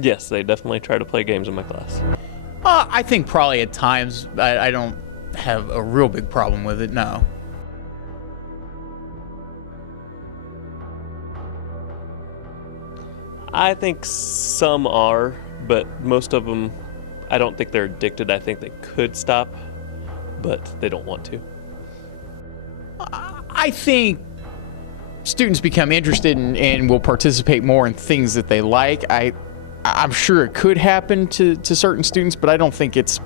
Yes, they definitely try to play games in my class. I think probably at times. I don't have a real big problem with it, no. I think some are, but most of them, I don't think they're addicted. I think they could stop, but they don't want to. I think students become interested and will participate more in things that they like. I'm sure it could happen to certain students, but I don't think it's.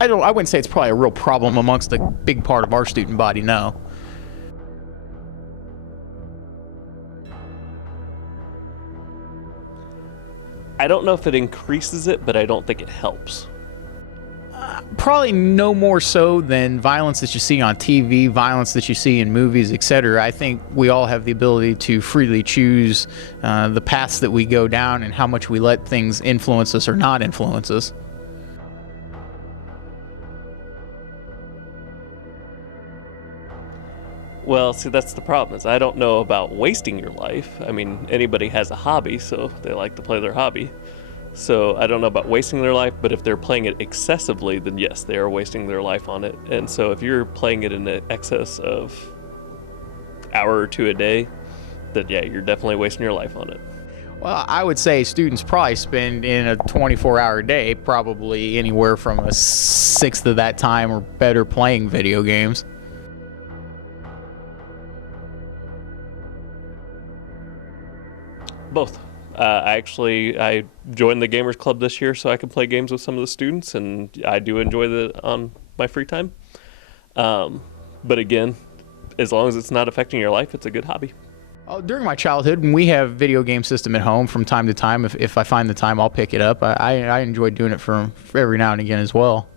I wouldn't say it's probably a real problem amongst a big part of our student body. No. I don't know if it increases it, but I don't think it helps. Probably no more so than violence that you see on TV, violence that you see in movies, etc. I think we all have the ability to freely choose the paths that we go down and how much we let things influence us or not influence us. Well, see, that's the problem, is I don't know about wasting your life. I mean, anybody has a hobby, so they like to play their hobby. So I don't know about wasting their life, but if they're playing it excessively, then yes, they are wasting their life on it. And so if you're playing it in excess of an hour or two a day, then yeah, you're definitely wasting your life on it. Well, I would say students probably spend in a 24-hour day probably anywhere from a sixth of that time or better playing video games. Both. I joined the Gamers Club this year so I could play games with some of the students, and I do enjoy that on my free time. But again, as long as it's not affecting your life, it's a good hobby. During my childhood, when we have video game system at home from time to time, if I find the time, I'll pick it up. I enjoy doing it for every now and again as well.